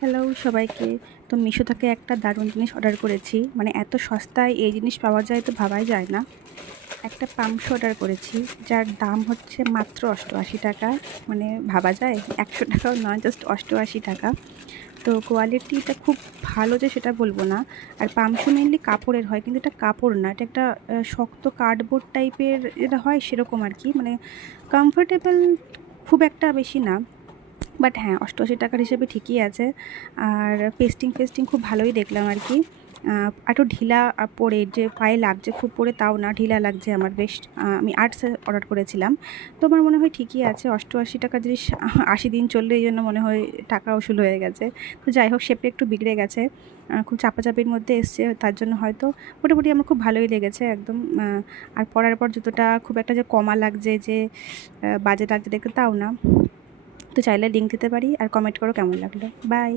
Hello সবাইকে। তো মিশো থেকে একটা দারুণ জিনিস অর্ডার করেছি। মানে এত সস্তায় এই জিনিস পাওয়া যায় তো ভাবাই যায় না। একটা পাম্প শু অর্ডার করেছি যার দাম হচ্ছে মাত্র ৳৮৮। মানে ভাবা যায়? ৳১০০ নয়, জাস্ট ৳৮৮। তো কোয়ালিটিটা খুব ভালো যে সেটা বলব না। আর পাম্প শু মেইনলি কাপড়ের হয়, কিন্তু এটা কাপড় না। এটা একটা শক্ত কার্ডবোর্ড টাইপের যেটা হয় সেরকম আরকি। মানে কমফোর্টেবল খুব একটা বেশি না। বাট হ্যাঁ, ৳৮৮ হিসেবে ঠিকই আছে। আর পেস্টিং খুব ভালোই দেখলাম আরকি। একটু ঢিলা পড়ে যে পায়ে লাগছে খুব, পরে তাও না, ঢিলা লাগছে আমার বেশ। আমি আর্টসে অর্ডার করেছিলাম। তো আমার মনে হয় ঠিকই আছে। ৳৮৮ জিনিস ৮০ দিন চললে এইজন্য মনে হয় টাকা উসুল হয়ে গেছে। তো যাই হোক, শেপটা একটু বিগড়ে গেছে। খুব চাপাচাপির মধ্যে এসছে, তার জন্য হয়তো মোটামুটি আমার খুব ভালোই লেগেছে একদম। আর পরার পর জুতোটা খুব একটা যে কমা লাগছে, যে বাজে লাগছে দেখতে, তাও না। তো চাইলে লিঙ্ক দিতে পারি, আর কমেন্ট করো কেমন লাগলো। বাই।